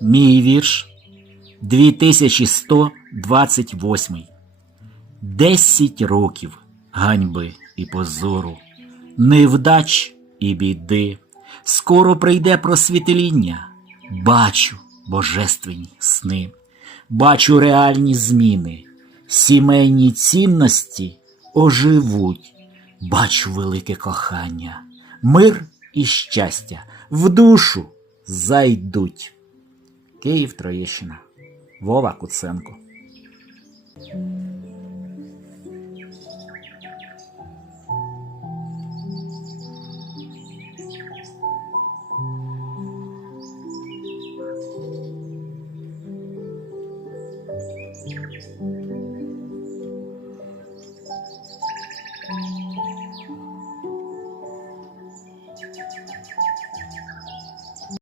Мій вірш 2128. Десять років ганьби і позору, невдач і біди. Скоро прийде просвітління. Бачу божественні сни, бачу реальні зміни, сімейні цінності оживуть, бачу велике кохання, мир і щастя в душу зайдуть. Київ Троєщина Вова Куценко.